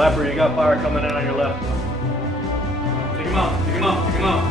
Clapper, you got fire coming in on your left. Take him out, take him out, take him out.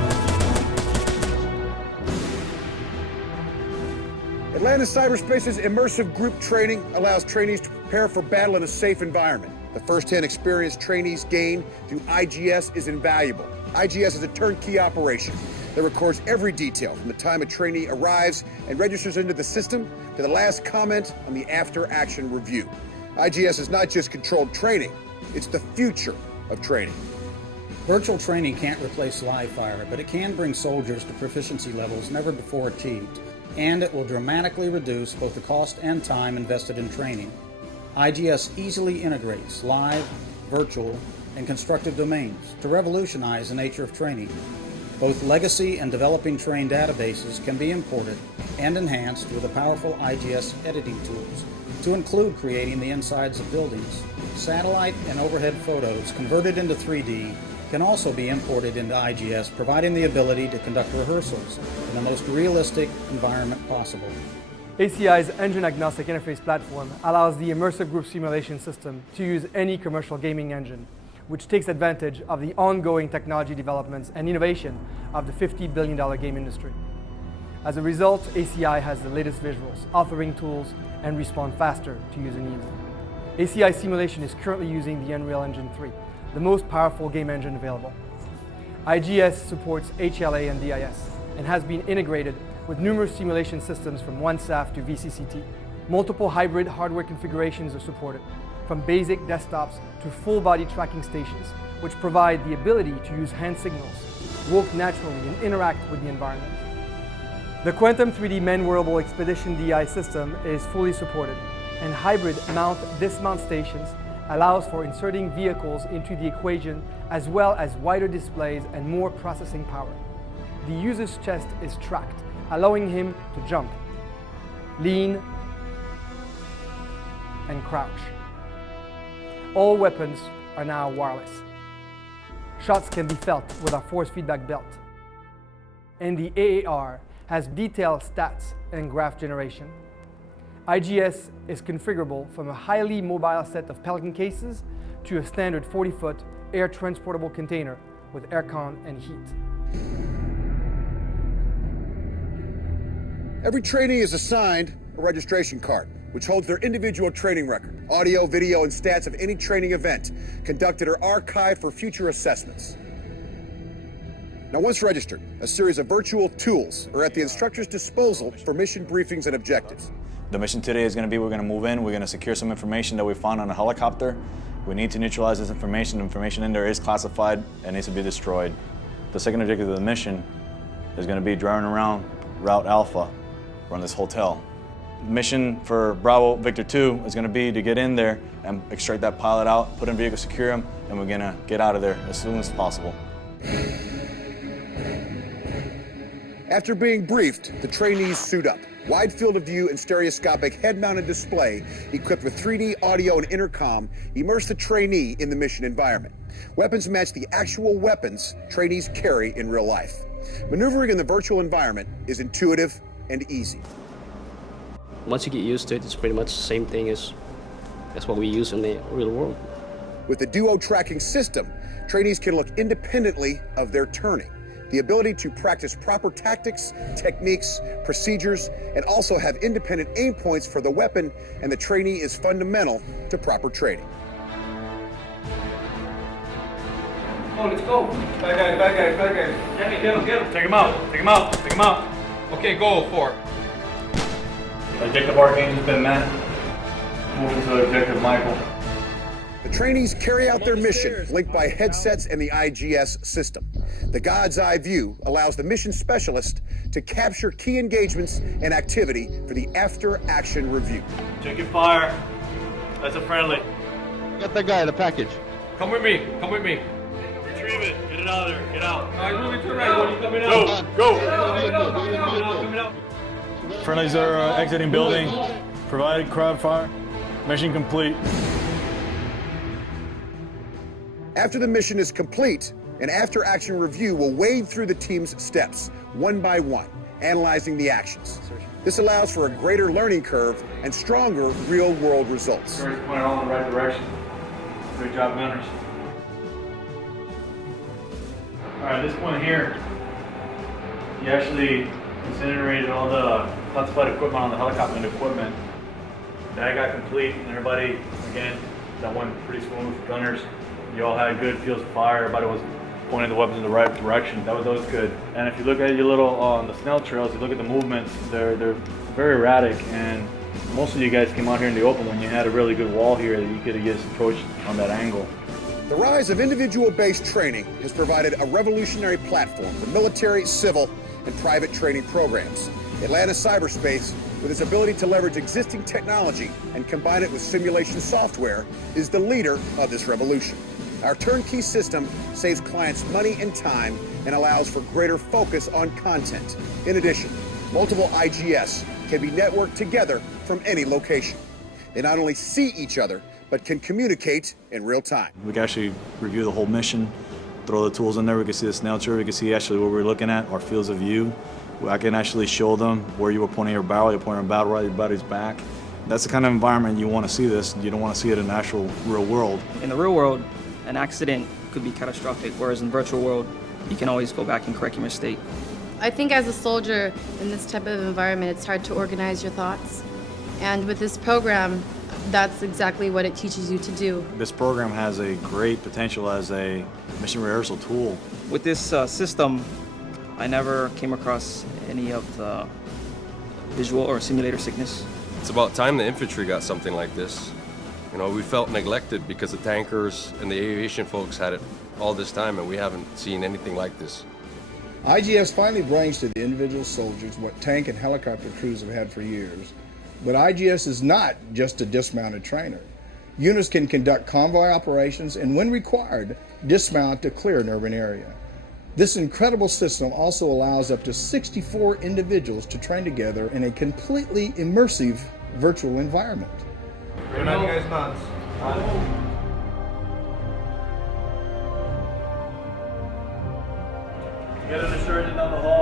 Atlanta Cyberspace's immersive group training allows trainees to prepare for battle in a safe environment. The first-hand experience trainees gain through IGS is invaluable. IGS is a turnkey operation that records every detail from the time a trainee arrives and registers into the system to the last comment on the after-action review. IGS is not just controlled training, it's the future of training. Virtual training can't replace live fire, but it can bring soldiers to proficiency levels never before achieved, and it will dramatically reduce both the cost and time invested in training. IGS easily integrates live, virtual, and constructive domains to revolutionize the nature of training. Both legacy and developing train databases can be imported and enhanced with the powerful IGS editing tools to include creating the insides of buildings. Satellite and overhead photos converted into 3D can also be imported into IGS, providing the ability to conduct rehearsals in the most realistic environment possible. ACI's engine-agnostic interface platform allows the immersive group simulation system to use any commercial gaming engine, which takes advantage of the ongoing technology developments and innovation of the $50 billion game industry. As a result, ACI has the latest visuals, authoring tools, and respond faster to user needs. ACI simulation is currently using the Unreal Engine 3, the most powerful game engine available. IGS supports HLA and DIS and has been integrated with numerous simulation systems from OneSAF to VCCT. Multiple hybrid hardware configurations are supported, from basic desktops to full-body tracking stations, which provide the ability to use hand signals, work naturally, and interact with the environment. The Quantum 3D Man-Wearable Expedition DI system is fully supported, and hybrid mount-dismount stations allows for inserting vehicles into the equation, as well as wider displays and more processing power. The user's chest is tracked, allowing him to jump, lean, and crouch. All weapons are now wireless. Shots can be felt with our force feedback belt. And the AAR has detailed stats and graph generation. IGS is configurable from a highly mobile set of Pelican cases to a standard 40-foot air transportable container with aircon and heat. Every trainee is assigned a registration card, which holds their individual training record, audio, video, and stats of any training event conducted or archived for future assessments. Now, once registered, a series of virtual tools are at the instructor's disposal for mission briefings and objectives. The mission today is going to be, we're going to move in, we're going to secure some information that we found on a helicopter. We need to neutralize this information. The information in there is classified and needs to be destroyed. The second objective of the mission is going to be driving around Route Alpha around this hotel. Mission for Bravo Victor 2 is going to be to get in there and extract that pilot out, put in vehicle, secure him, and we're going to get out of there as soon as possible. After being briefed, the trainees suit up. Wide field of view and stereoscopic head-mounted display equipped with 3D audio and intercom immerse the trainee in the mission environment. Weapons match the actual weapons trainees carry in real life. Maneuvering in the virtual environment is intuitive and easy. Once you get used to it, it's pretty much the same thing as what we use in the real world. With the duo tracking system, trainees can look independently of their turning. The ability to practice proper tactics, techniques, procedures, and also have independent aim points for the weapon and the trainee is fundamental to proper training. Oh, let's go. Bad guys. Get him. Take him out. Take him out. Okay, go for it. Objective Arcane has been met. Moving to Objective Michael. The trainees carry out their mission, linked by headsets and the IGS system. The God's Eye view allows the mission specialist to capture key engagements and activity for the after-action review. Check your fire. That's a friendly. Get that guy in the package. Come with me. Retrieve it. Get it out of there. Get out. All right, moving to the right. When you coming out? Go. Coming out. Friendlies are exiting building. Provided crowd fire. Mission complete. After the mission is complete, an after-action review will wade through the team's steps, one by one, analyzing the actions. This allows for a greater learning curve and stronger real-world results. Pointed all in the right direction. Great job, gunners. Alright, this one here, you actually incinerated all the classified equipment on the helicopter and equipment. That got complete, and everybody, again, that went pretty smooth. Gunners, you all had good fields of fire. Everybody was pointing the weapons in the right direction. That was good. And if you look at your little on the snail trails, you look at the movements. They're very erratic, and most of you guys came out here in the open when you had a really good wall here that you could have just approached on that angle. The rise of individual-based training has provided a revolutionary platform for military, civil, and private training programs. Atlanta Cyberspace, with its ability to leverage existing technology and combine it with simulation software, is the leader of this revolution. Our turnkey system saves clients money and time and allows for greater focus on content. In addition, multiple IGS can be networked together from any location. They not only see each other, but can communicate in real time. We can actually review the whole mission, throw the tools in there. We can see the snail trail. We can see actually what we're looking at, our fields of view. I can actually show them where you were pointing your barrel. You're pointing your barrel right, your buddy's back. That's the kind of environment you want to see this. You don't want to see it in the actual real world. In the real world, an accident could be catastrophic, whereas in the virtual world, you can always go back and correct your mistake. I think as a soldier in this type of environment, it's hard to organize your thoughts. And with this program, that's exactly what it teaches you to do. This program has a great potential as a mission rehearsal tool. With this system, I never came across any of the visual or simulator sickness. It's about time the infantry got something like this. You know, we felt neglected because the tankers and the aviation folks had it all this time, and we haven't seen anything like this. IGS finally brings to the individual soldiers what tank and helicopter crews have had for years. But IGS is not just a dismounted trainer. Units can conduct convoy operations and, when required, dismount to clear an urban area. This incredible system also allows up to 64 individuals to train together in a completely immersive virtual environment. Good night, you guys, nods. Get an insurgent down the hall.